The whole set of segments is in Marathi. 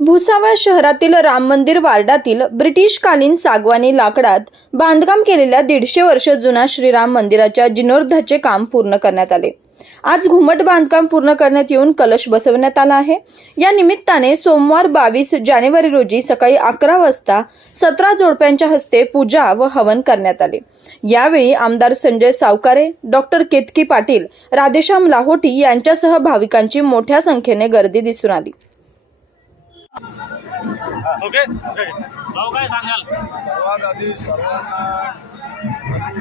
भुसावळ शहरातील राम मंदिर वार्डातील ब्रिटिशकालीन सागवानी लाकडात बांधकाम केलेल्या दीडशे वर्ष जुना श्रीराम मंदिराच्या जिनोर्धाचे काम पूर्ण करण्यात आले. आज घुमट बांधकाम पूर्ण करण्यात येऊन कलश बसवण्यात आला आहे. या निमित्ताने सोमवार बावीस जानेवारी रोजी सकाळी अकरा वाजता सतरा जोडप्यांच्या हस्ते पूजा व हवन करण्यात आले. यावेळी आमदार संजय सावकारे डॉक्टर केतकी पाटील राधेश्याम लाहोटी यांच्यासह भाविकांची मोठ्या संख्येने गर्दी दिसून आली. ओके? भाऊ काय सांगाल? सर्वात आधी सर्वांना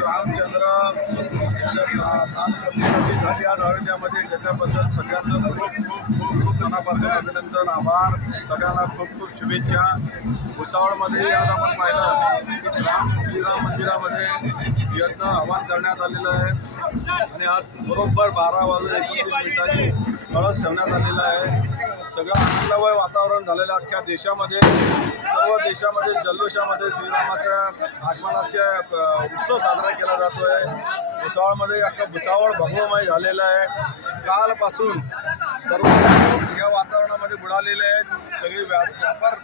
रामचंद्र झाली आज अयोध्यामध्ये. त्याच्याबद्दल सगळ्यांचं खूप खूप खूप खूप मनापासून अभिनंदन आभार. सगळ्यांना खूप खूप शुभेच्छा. भुसावळमध्ये आज आपण पाहिलं की श्राम श्रीराम मंदिरामध्ये यज्ञ आवाहन करण्यात आलेलं आहे. आणि आज बरोबर बारा वाजून एकोणतीस मिनिटांनी कळस ठेवण्यात आलेला आहे. सगळं आनंदमय वातावरण झालेलं अख्ख्या देशामध्ये. सर्व देशामध्ये जल्लोषामध्ये श्रीरामाच्या आगमनाचा उत्सव साजरा केला जातो आहे भुसावळमध्ये अख्खं भुसावळ भगवमय झालेलं आहे. कालपासून सर्व या वातावरणामध्ये बुडालेले आहेत. सगळे व्या व्यापार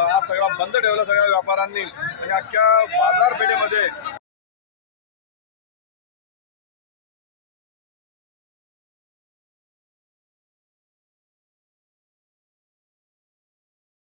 आज सगळा बंद ठेवला सगळ्या व्यापाऱ्यांनी. आणि अख्ख्या बाजारपेठेमध्ये